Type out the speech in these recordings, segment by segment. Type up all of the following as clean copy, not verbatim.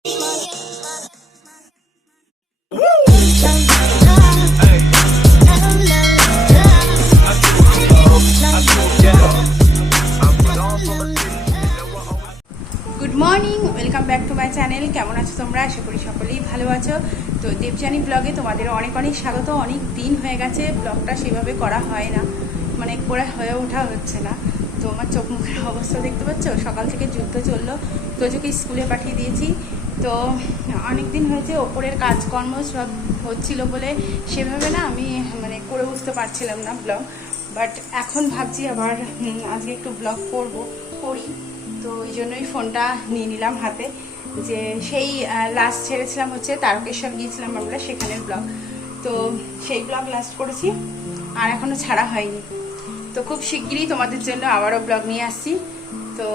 Good morning, welcome back to my channel. কেমন আছো তোমরা? আশা করি সকলেই ভালো আছো। তো দেবযানী ব্লগে তোমাদের অনেক অনেক স্বাগত। অনেক দিন হয়ে গেছে ব্লগটা সেভাবে করা হয় না, মানে করে হয়ে ওঠা হচ্ছে না। তো আমার চোখ মুখের অবস্থা দেখতে পাচ্ছ, সকাল থেকে যুদ্ধ চললো। তোজোকে স্কুলে পাঠিয়ে দিয়েছি। তো অনেক দিন হয়েছে, ওপরের কাজকর্ম সব হচ্ছিলো বলে সেভাবে না আমি মানে করে বুঝতে পারছিলাম না ব্লগ। বাট এখন ভাবছি আবার আজকে একটু ব্লগ করি। তো ওই জন্যই ফোনটা নিয়ে নিলাম হাতে, যে সেই লাস্ট ছেড়েছিলাম হচ্ছে তারকেশ্বর গিয়েছিলাম আমরা, সেখানের ব্লগ। তো সেই ব্লগ লাস্ট করেছি, আর এখনও ছাড়া হয়নি। তো খুব শিগগিরই তোমাদের জন্য আবারও ব্লগ নিয়ে আসছি। তো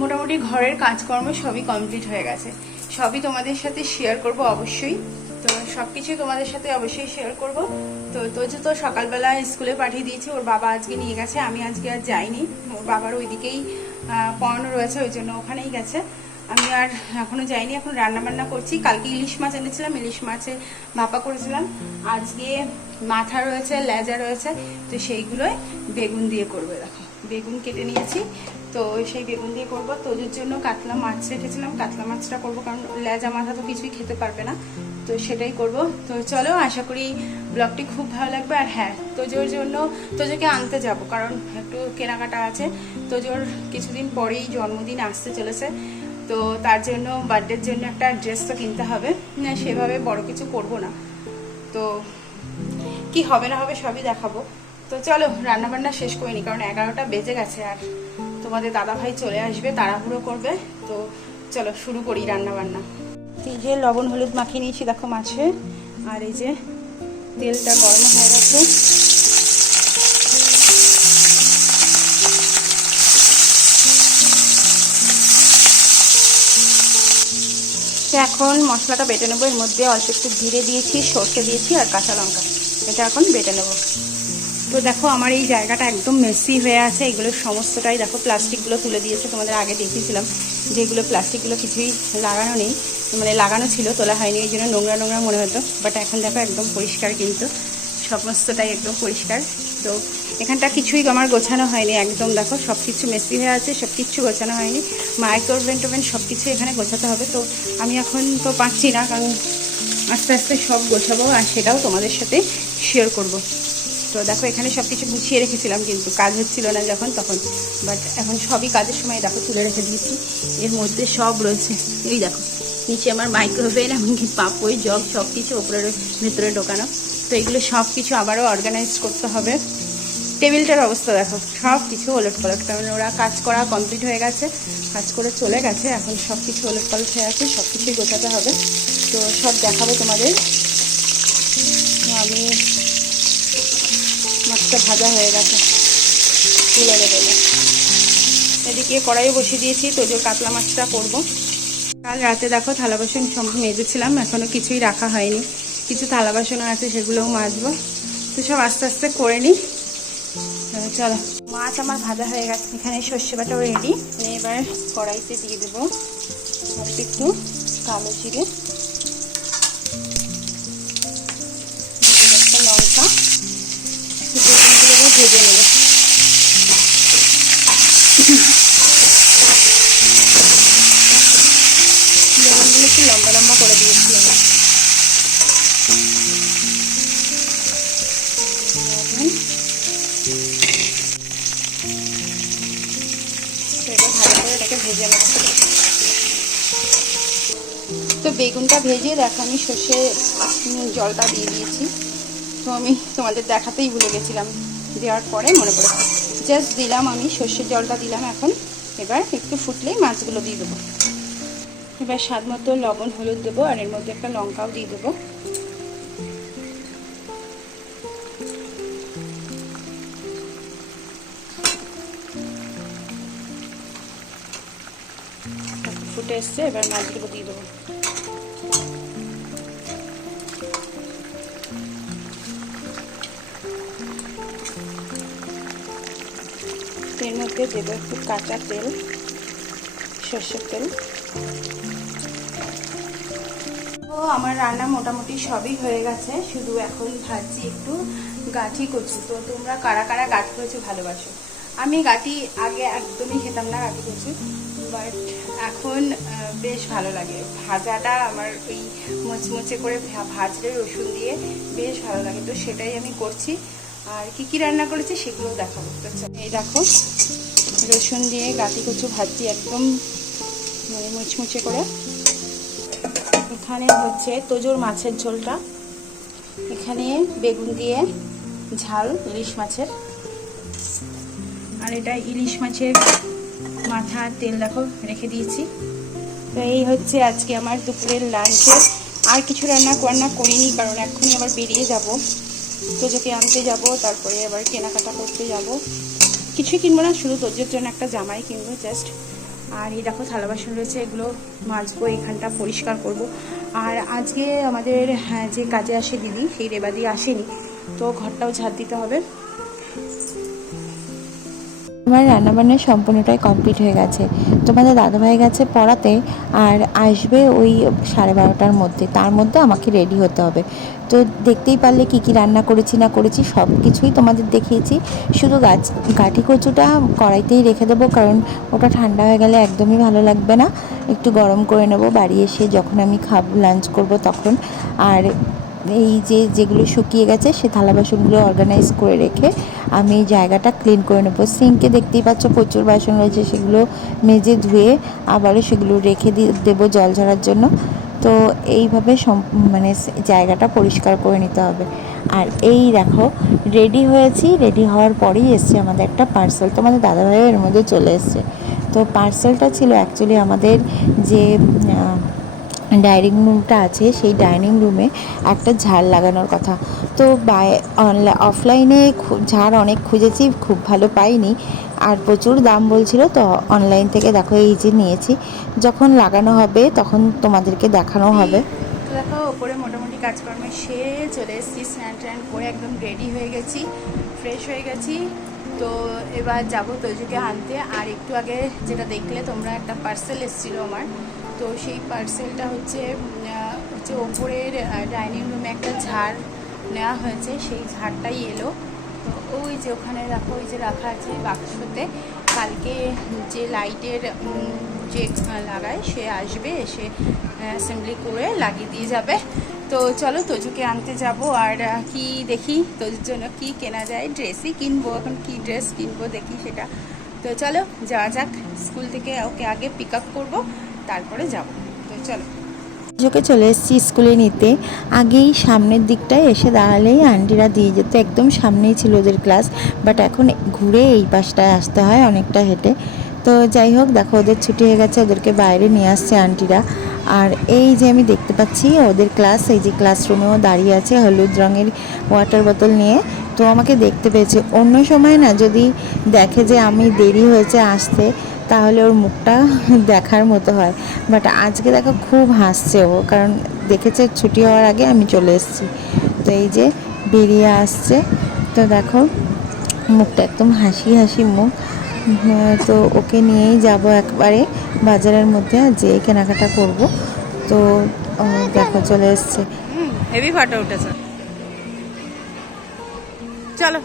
মোটামুটি ঘরের কাজকর্ম সবই কমপ্লিট হয়ে গেছে, সবই তোমাদের সাথে শেয়ার করব অবশ্যই। তো সব কিছুই তোমাদের সাথে অবশ্যই শেয়ার করব। তো তোজো তো সকালবেলা স্কুলে পাঠিয়ে দিয়েছে, ওর বাবা আজকে নিয়ে গেছে। আমি আজকে আর যাইনি, ওর বাবার ওইদিকেই পড়ানো রয়েছে, ওই জন্য ওখানেই গেছে। আমি আর এখনও যাইনি, এখন রান্নাবান্না করছি। কালকে ইলিশ মাছ এনেছিলাম, ইলিশ মাছে ভাপা করেছিলাম। আজকে মাথা রয়েছে, লেজা রয়েছে, তো সেইগুলোই বেগুন দিয়ে করবে। দেখো বেগুন কেটে নিয়েছি, তো সেই বেগুন দিয়ে করবো। তোজোর জন্য কাতলা মাছ রেখেছিলাম, কাতলা মাছটা করবো, কারণ লেজা মাথা তো কিছুই খেতে পারবে না, তো সেটাই করব। তো চলো, আশা করি ব্লগটি খুব ভালো লাগবে। আর হ্যাঁ, তোজোর জন্য তোজোকে আনতে যাব, কারণ একটু কেনাকাটা আছে। তোজোর কিছুদিন পরেই জন্মদিন আসতে চলেছে, তো তার জন্য বার্থডের জন্য একটা ড্রেস তো কিনতে হবে না, সেভাবে বড় কিছু করব না। তো কি হবে না হবে সবই দেখাবো। তো চলো রান্নাবান্না শেষ করে নি, কারণ 11টা বেজে গেছে, আর তোমাদের দাদাভাই চলে আসবে, তাড়াহুড়ো করবে। তো চলো শুরু করি রান্নাবান্না। এই যে লবণ হলুদ মাখিয়ে নিয়েছি দেখো মাছে, আর এই যে তেলটা গরম হয়ে গেছে। এখন মশলাটা বেটে নেবো। এর মধ্যে অল্প একটু জিরে দিয়েছি, সর্ষে দিয়েছি, আর কাঁচা লঙ্কা। এটা এখন বেটে নেব। তো দেখো আমার এই জায়গাটা একদম মেসি হয়ে আছে, এগুলো সমস্তটাই দেখো প্লাস্টিকগুলো তুলে দিয়েছে। তোমাদের আগে দেখিয়েছিলাম যে এগুলো প্লাস্টিকগুলো কিছুই লাগানো নেই, মানে লাগানো ছিল, তোলা হয়নি, এই জন্য নোংরা নোংরা মনে হতো। বাট এখন দেখো একদম পরিষ্কার, কিন্তু সমস্তটাই একদম পরিষ্কার। তো এখানটা কিছুই আমার গোছানো হয়নি, একদম দেখো সব কিছু মেসি হয়ে আছে, সব কিছু গোছানো হয়নি। মাইক্রোওভেন টোভেন সব কিছু এখানে গোছাতে হবে। তো আমি এখন তো পারছি না, কারণ আস্তে আস্তে সব গোছাবো, আর সেটাও তোমাদের সাথে শেয়ার করব। তো দেখো এখানে সব কিছু গুছিয়ে রেখেছিলাম, কিন্তু কাজ হচ্ছিল না যখন তখন। বাট এখন সবই কাজের সময় দেখো তুলে রেখে দিয়েছি। এর মধ্যে সব রয়েছে, এই দেখো নিচে আমার মাইক্রোওভেন, এমনকি পাপড় জগ সব কিছু ওপরের ভেতরে ঢোকানো। তো এগুলো সব কিছু আবারও অর্গানাইজ করতে হবে। টেবিলটার অবস্থা দেখো, সব কিছু ওলট পালট, কারণ ওরা কাজ করা কমপ্লিট হয়ে গেছে, কাজ করে চলে গেছে। এখন সব কিছু ওলট পালট হয়ে আছে, সব কিছুই গোছাতে হবে। তো সব দেখাবো তোমাদের। আমি মাছটা ভাজা হয়ে গেছে, তুলে দেবো। এদিকে কড়াইও বসিয়ে দিয়েছি, তো যে কাতলা মাছটা করবো। কাল রাতে দেখো থালা বাসন সব মেজেছিলাম, এখনও কিছুই রাখা হয়নি, কিছু থালা বাসনও আছে, সেগুলোও মাজবো। তো সব আস্তে আস্তে করে নিই। চলো, মাছ আমার ভাজা হয়ে গেছে, এখানে সর্ষে বাটাও রেডি। এবার কড়াইতে দিয়ে দেবো অল্প একটু কালো জিরে, একটা লঙ্কা, বেগুনগুলো ভেজে নেব। বেগুনগুলো একটু লম্বা লম্বা করে দিয়েছিলাম। এবার ভালো করে এটাকে ভেজে নেব। তো বেগুনটা ভেজে দেখো আমি সর্ষে জলটা দিয়ে দিয়েছি। তো আমি তোমাদের দেখাতেই ভুলে গেছিলাম, দেওয়ার পরে মনে পড়েছে, জাস্ট দিলাম, আমি সর্ষের জলটা দিলাম এখন। এবার একটু ফুটলেই মাছগুলো দিয়ে দেবো। এবার স্বাদ মতো লবণ হলুদ দেবো, আর এর মধ্যে একটা লঙ্কাও দিয়ে দেবো। ফুটে এসছে, এবার মাছগুলো দিয়ে দেবো। এর মধ্যে দেবো একটু কাঁচা তেল, সর্ষের তেল। তো আমার রান্না মোটামুটি সবই হয়ে গেছে, শুধু এখন ভাজছি একটু গাঠি কচু। তো তোমরা কারা কারা গাঠি কচু ভালোবাসো? আমি গাঠি আগে একদমই খেতাম না গাঠি কচু, বাট এখন বেশ ভালো লাগে। ভাজাটা আমার ওই মুচমুচে করে ভাজলে রসুন দিয়ে বেশ ভালো লাগে, তো সেটাই আমি করছি। আর কি কি রান্না করেছি সেগুলো দেখাবো। তো এই দেখো রসুন দিয়ে গাঠি কচু ভাজছি একদম মানে মুচমুচে করে। এখানে হচ্ছে তোজোর মাছের ঝোলটা, এখানে বেগুন দিয়ে ঝাল ইলিশ মাছের, আর এটা ইলিশ মাছের মাথা তেল দেখো রেখে দিয়েছি। তো এই হচ্ছে আজকে আমার দুপুরের লাঞ্চে। আর কিছু রান্না করিনি, কারণ এখনই আবার বেরিয়ে যাব, তোজোকে আনতে যাব, তারপরে আবার কেনাকাটা করতে যাব। কিছুই কিনবো না, শুধু তোজোর জন্য একটা জামাই কিনবো জাস্ট। আর এই দেখো থালা বাসন রয়েছে, এগুলো মাজবো, এখানটা পরিষ্কার করব। আর আজকে আমাদের যে কাজে আসে দিদি, সেই রেবাদি আসেনি, তো ঘরটাও ঝাড় দিতে হবে। আমার রান্নাবান্না সম্পূর্ণটাই কমপ্লিট হয়ে গেছে। তোমাদের দাদাভাই গেছে পড়াতে, আর আসবে ওই 12:30টার মধ্যে। তার মধ্যে আমাকে রেডি হতে হবে। তো দেখতেই পারলে কি কি রান্না করেছি না করেছি সব কিছুই তোমাদের দেখিয়েছি। শুধু গাঠি কচুটা কড়াইতেই রেখে দেবো, কারণ ওটা ঠান্ডা হয়ে গেলে একদমই ভালো লাগবে না। একটু গরম করে নেব বাড়ি এসে, যখন আমি লাঞ্চ করব তখন। আর এই যেগুলো শুকিয়ে গেছে সে থালা বাসনগুলো অর্গানাইজ করে রেখে আমি এই জায়গাটা ক্লিন করে নেবো। সিঙ্কে দেখতেই পাচ্ছ প্রচুর বাসন রয়েছে, সেগুলো মেজে ধুয়ে আবারও সেগুলো রেখে দেবো জল ঝরার জন্য। তো এইভাবে মানে জায়গাটা পরিষ্কার করে নিতে হবে। আর এই দেখো রেডি হয়েছি, রেডি হওয়ার পরেই এসছে আমাদের একটা পার্সেল। তোমাদের দাদাভাইও এর মধ্যে চলে এসছে। তো পার্সেলটা ছিল অ্যাকচুয়ালি আমাদের যে ডাইনিং রুমটা আছে, সেই ডাইনিং রুমে একটা ঝাড় লাগানোর কথা। তো অফলাইনে ঝাড় অনেক খুঁজেছি, খুব ভালো পাইনি, আর প্রচুর দাম বলছিল। তো অনলাইন থেকে দেখো এই যে নিয়েছি, যখন লাগানো হবে তখন তোমাদেরকে দেখানো হবে। তো দেখো ওপরে মোটামুটি কাজকর্ম সেরে চলে এসেছি, স্নান ট্যান করে একদম রেডি হয়ে গেছি, ফ্রেশ হয়ে গেছি। তো এবার যাবো তোজোকে আনতে। আর একটু আগে যেটা দেখলে তোমরা, একটা পার্সেল এসেছিলো আমার, তো সেই পার্সেলটা হচ্ছে ওপরের ডাইনিং রুমে একটা ঝাড় নেওয়া হয়েছে, সেই ঝাড়টাই এলো। তো ওই যে ওখানে দেখো ওই যে রাখা আছে বাক্সতে, কালকে যে লাইটের যে লাগায় সে আসবে, এসে অ্যাসেম্বলি করে লাগিয়ে দিয়ে যাবে। তো চলো তোজোকে আনতে যাব। আর কি দেখি তোজোর জন্য কি কেনা যায়, ড্রেসই কিনবো, এখন কি ড্রেস কিনবো দেখি সেটা। তো চলো যাওয়া যাক, স্কুল থেকে ওকে আগে পিক আপ করবো, তারপরে যাব। তো চলো। তোজোকে চলে এসেছি স্কুলে নিতে। আগেই সামনের দিকটায় এসে দাঁড়ালেই আন্টিরা দিয়ে যেত, একদম সামনেই ছিল ওদের ক্লাস। বাট এখন ঘুরে এই পাশটায় আসতে হয় অনেকটা হেঁটে। তো যাই হোক, দেখো ওদের ছুটি হয়ে গেছে, ওদেরকে বাইরে নিয়ে আসছে আন্টিরা। আর এই যে আমি দেখতে পাচ্ছি ওদের ক্লাস, এই যে ক্লাসরুমেও দাঁড়িয়ে আছে হলুদ রঙের ওয়াটার বোতল নিয়ে। তো আমাকে দেখতে পেয়েছে। অন্য সময় না যদি দেখে যে আমি দেরি হয়েছে আসতে, তাহলে ওর মুখটা দেখার মতো হয়। বাট আজকে দেখো খুব হাসছে ও, কারণ দেখেছে ছুটি হওয়ার আগে আমি চলে এসেছি। তো এই যে বেরিয়ে আসছে, তো দেখো মুখটা একদম হাসি হাসি মুখ। তো ওকে নিয়েই যাব একবারে বাজারের মধ্যে, যে কেনাকাটা করব। তো দেখো চলে এসছে। হেভি ফটো উঠেছে, চলো।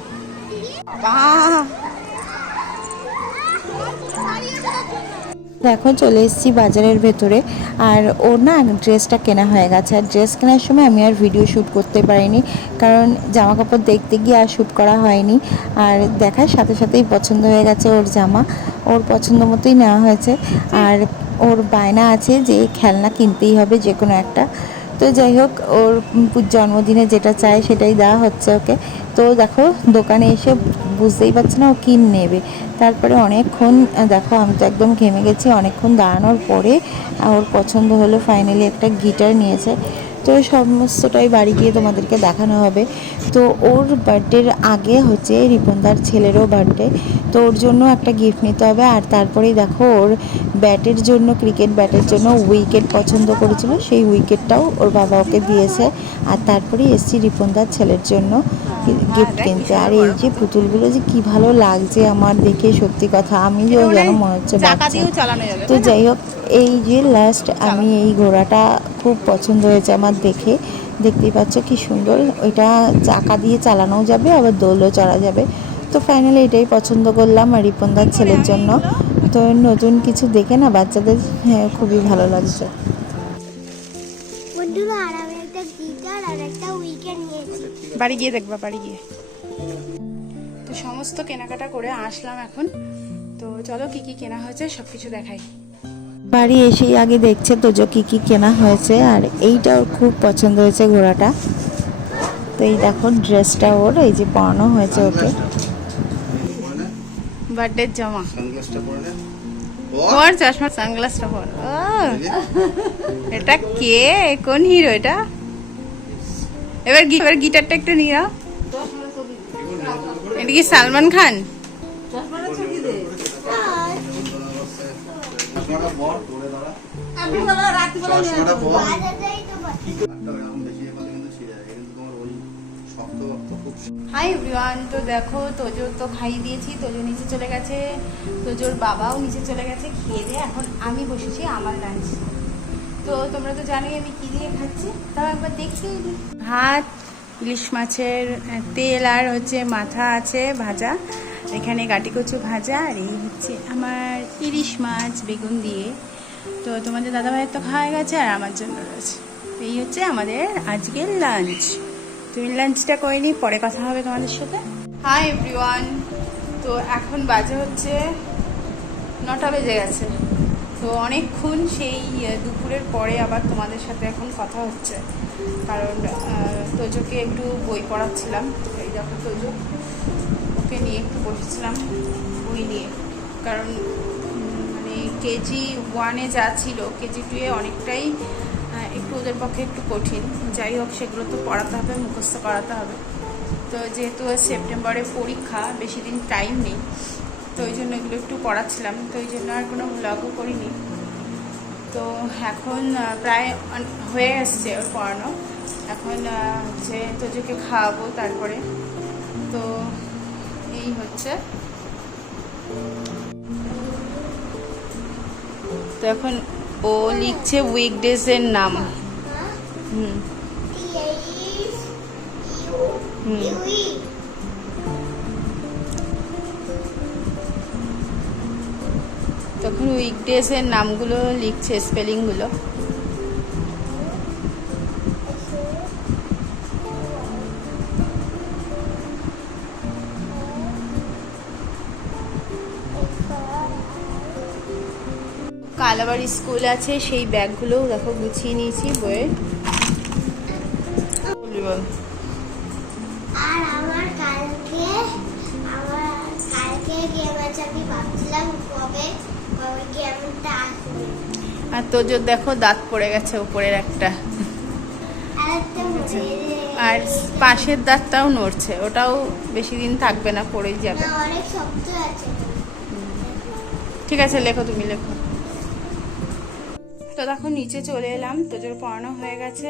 দেখো চলে এসেছি বাজারের ভেতরে। আর ওর না ড্রেসটা কেনা হয়ে গেছে। আর ড্রেস কেনার সময় আমি আর ভিডিও শ্যুট করতে পারিনি, কারণ জামা কাপড় দেখতে গিয়ে আর শ্যুট করা হয়নি। আর দেখার সাথে সাথেই পছন্দ হয়ে গেছে ওর জামা, ওর পছন্দ মতোই নেওয়া হয়েছে। আর ওর বায়না আছে যে খেলনা কিনতেই হবে যে কোনো একটা। তো যাই হোক, ওর জন্মদিনে যেটা চায় সেটাই দেওয়া হচ্ছে ওকে। তো দেখো দোকানে এসে বুঝতেই পারছে না ও কী নেবে। তারপরে অনেকক্ষণ, দেখো আমি তো একদম ঘেমে গেছি, অনেকক্ষণ দাঁড়ানোর পরে ওর পছন্দ হলো, ফাইনালি একটা গিটার নিয়েছে। তো সমস্তটাই বাড়ি গিয়ে তোমাদেরকে দেখানো হবে। তো ওর বার্থডের আগে হচ্ছে রিপনদার ছেলেরও বার্থডে, তো ওর জন্য একটা গিফট নিতে হবে। আর তারপরেই দেখো ওর ব্যাটের জন্য, ক্রিকেট ব্যাটের জন্য উইকেট পছন্দ করেছিল, সেই উইকেটটাও ওর বাবা ওকে দিয়েছে। আর তারপরেই এসছি রিপনদার ছেলের জন্য গিফট কিনতে। আর এই যে পুতুলগুলো যে কি ভালো লাগছে আমার দেখে, সত্যি কথা আমিও যেন মনে হচ্ছে বাচ্চা। তো যাই হোক, এই যে লাস্ট আমি এই ঘোড়াটা খুব পছন্দ হয়েছে আমার দেখে, দেখতেই পাচ্ছ কি সুন্দর, ওইটা চাকা দিয়ে চালানোও যাবে আবার দোলও চড়া যাবে। তো ফাইনালি এটাই পছন্দ করলাম আর রিপনদার ছেলের জন্য। তো নতুন কিছু দেখে না বাচ্চাদের খুবই ভালো লাগছে। বন্ধুরা, আর আমি একটা গিটার আর একটা উইকেট নিয়েছি। বাড়ি গিয়ে দেখবা, বাড়ি গিয়ে। তো সমস্ত কেনাকাটা করে আসলাম এখন। তো চলো কি কি কেনা হয়েছে সবকিছু দেখাই। বাড়ি এসেই আগে দেখছে তোজো কি কি কেনা হয়েছে, আর এইটা ওর খুব পছন্দ হয়েছে ঘোড়াটা। তো এই দেখো ড্রেসটা ওর এই যে পরানো হয়েছে ওকে। বার্থডের জামা, সানগ্লাসটা পরে নে। ওর চশমা, সানগ্লাসটা পর। ও এটা কে, কোন হিরো এটা? এবার গিটারটা একটু নিয়ে নাও। এটা কি সালমান খান? চশমাটা পর, ধরে দাঁড়া। চশমাটা পর। বাজারেই তো বসে। একটা এরকম বেশি এ করলে কিন্তু ছিঁড়ে যায়। কিন্তু তোমার ওই শক্ত রক্ত খুব হাই এভরিওয়ান, তো দেখো তোজো তো খাইয়ে দিয়েছি, তোজো নিচে চলে গেছে, তোজোর বাবাও নিচে চলে গেছে খেয়ে দিয়ে। এখন আমি বসেছি আমার লাঞ্চ। তো তোমরা তো জানোই আমি কি দিয়ে খাচ্ছি, তাও একবার দেখিয়ে দিই। ভাত, ইলিশ মাছের তেল আর হচ্ছে মাথা আছে ভাজা, এখানে গাটি কচু ভাজা, আর এই হচ্ছে আমার ইলিশ মাছ বেগুন দিয়ে। তো তোমাদের দাদাভাইয়ের তো খাওয়া গেছে আর আমার জন্য রয়েছে। এই হচ্ছে আমাদের আজকের লাঞ্চ। তুমি লাঞ্চটা করে নি, পরে কথা হবে তোমাদের সাথে। হাই এভরিওয়ান, তো এখন বাজে হচ্ছে 9টা বেজে গেছে। তো অনেকক্ষণ সেই দুপুরের পরে আবার তোমাদের সাথে এখন কথা হচ্ছে, কারণ তোজোকে একটু বই পড়াচ্ছিলাম। এই দেখো তোজো, ওকে নিয়ে একটু বসেছিলাম বই নিয়ে, কারণ মানে কেজি 1-এ যা ছিল কেজি 2-এ অনেকটাই একটু ওদের পক্ষে একটু কঠিন। যাই হোক, সেগুলো তো পড়াতে হবে, মুখস্থ করাতে হবে। তো যেহেতু সেপ্টেম্বরে পরীক্ষা, বেশি দিন টাইম নেই, তো ওই জন্য এগুলো একটু পড়াচ্ছিলাম। তো ওই জন্য আর কোনো ব্লগও করিনি। তো এখন প্রায় হয়ে আসছে ওর পড়ানো। এখন হচ্ছে তোজোকে খাওয়াবো তারপরে। তো এই হচ্ছে, তো এখন ও লিখছে উইকডেজের নাম। হুম হুম তখন উইকডেজের নামগুলো লিখছে, স্পেলিংগুলো। কাল আবার স্কুল আছে, সেই ব্যাগগুলোও দেখো গুছিয়ে নিয়েছি বইয়ে। বল। আর আমার কালকে গেম আছে, আমি ভাবছিলাম কবে গেমটা আসবে। আর তোজোর দেখো দাঁত পড়ে গেছে উপরের একটা, আর একটা আর পাশের দাঁতটাও নড়ছে, ওটাও বেশি দিন থাকবে না, পড়েই যাবে। অনেক শক্ত আছে। ঠিক আছে, লেখো, তুমি লেখো। তো দেখো নিচে চলে এলাম, তোজোর পড়ানো হয়ে গেছে,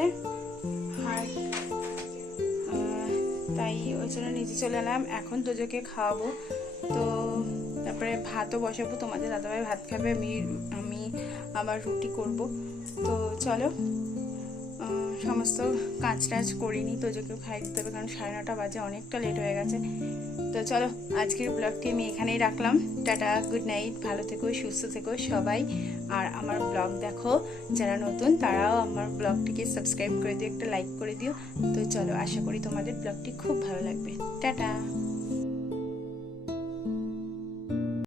আর তাই ওই জন্য নিচে চলে এলাম। এখন তোজোকে খাওয়াবো, তো তারপরে ভাতও বসাবো। তোমাদের দাদাভাই ভাত খাবে, আমি আবার রুটি করব। তো চলো, সমস্ত কাজ টাজ করিনি, তোজোকেও খাই দিতে হবে, কারণ 9:30 বাজে, অনেকটা লেট হয়ে গেছে। তো চলো, আজকের ব্লগটি আমি এখানেই রাখলাম। টাটা, গুড নাইট, ভালো থেকো, সুস্থ থেকো সবাই। আর আমার ব্লগ দেখো যারা নতুন, তারাও আমার ব্লগটিকে সাবস্ক্রাইব করে দিও, একটা লাইক করে দিও। তো চলো, আশা করি তোমাদের ব্লগটি খুব ভালো লাগবে। টাটা।